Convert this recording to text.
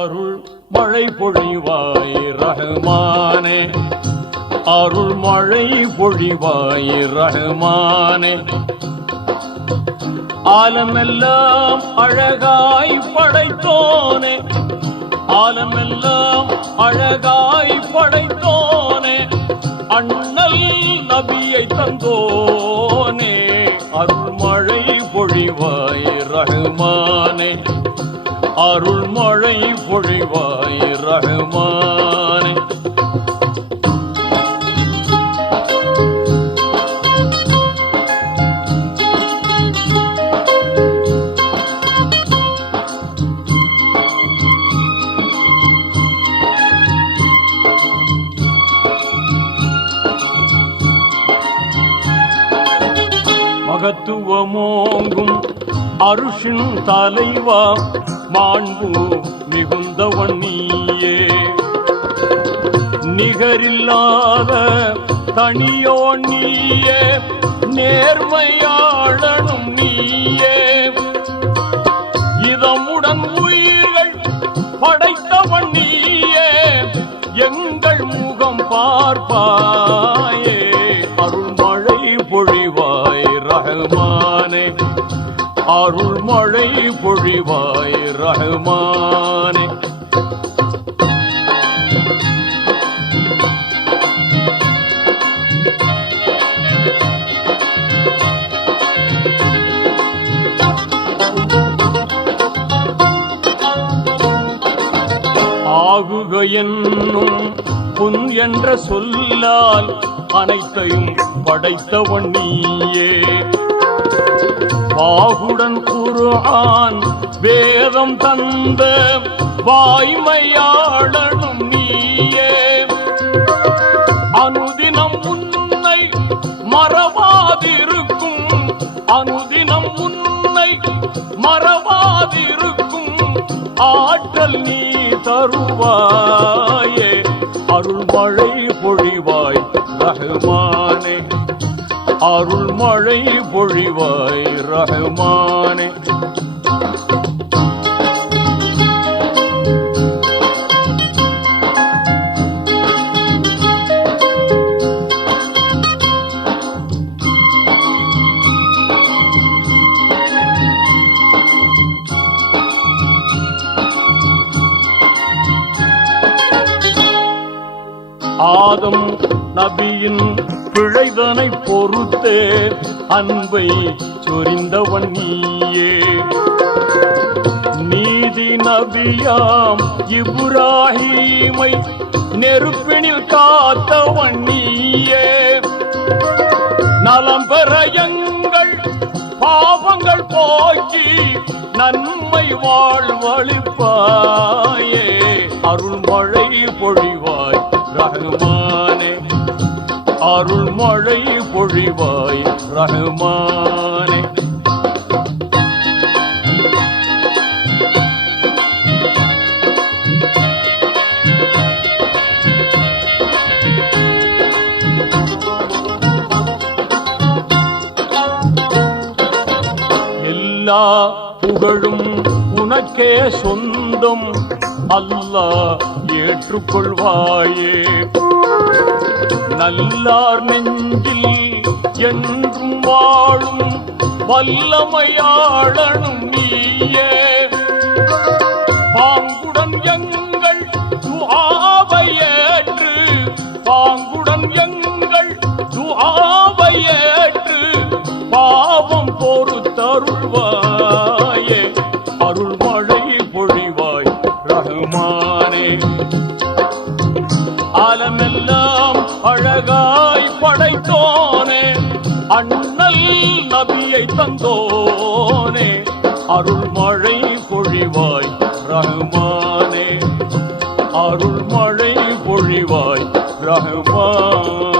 அருள் மழை பொழிவாய் ரஹ்மானே. அருள் மழை பொழிவாய் ரஹ்மானே. ஆலமெல்லாம் அழகாய் படைத்தோனே. ஆலமெல்லாம் அழகாய் படைத்தோனே. அண்ணல் நபியை தந்தோ அருள் மழை பொழிவாய் ரஹ்மானே மகத்துவமோங்கும் அருஷின் தலைவா மாண்பு மிகுந்தவன் நீயே. நிகரில்லாத தனியோ நீயே. நேர்மையாளனும் நீயே. இதமுடன் உயிர்கள் படைத்தவன் நீயே. எங்கள் முகம் பார்ப்பாயே. அருள்மழை பொழிவாய் ரகமா அருள் மழை பொழிவாய் ரஹ்மானே ஆகுக என்னும் புன் என்ற சொல்லால் அனைத்தையும் படைத்தவன் நீயே. பாகுடன் குருஆன் வேதம் தந்த வாய்மையாளனும் நீயே. அனுதினம் உன்னை மறவாதிருக்கும் அனுதினம் உன்னை மறவாதிருக்கும் ஆற்றல் நீ தருவாயே. அருள்மழை பொழிவாய் ரஹ்மானே அருள்மழை பொழிவாய் ரஹ்மானே ஆதம் நபியின் பிழைதனை பொறுத்தே அன்பை சொரிந்தவன் நீயே. நீதி நபியாம் இப்ராஹீமை நெருப்பினில் காத்தவன் நீயே. நலம் பெற எங்கள் பாவங்கள் போக்கி நன்மை வாழ்வழிப்பாயே. அருள்மழை பொழிவா ரஹ்மானே அருள்மழை பொழிவாய் ரஹ்மானே எல்லா புகழும் உனக்கே சொந்தம். அல்லாஹ் ஏற்றுக்கொள்வாயே. நல்லார் நெஞ்சில் என்றும் வாழும் வல்லமையாளனும் நீயே. ஆலமெல்லாம் அழகாய் படைத்தோனே அண்ணல் நபியை தந்தோனே அருள்மழை பொழிவாய் ரஹ்மானே அருள்மழை பொழிவாய் ரஹ்மானே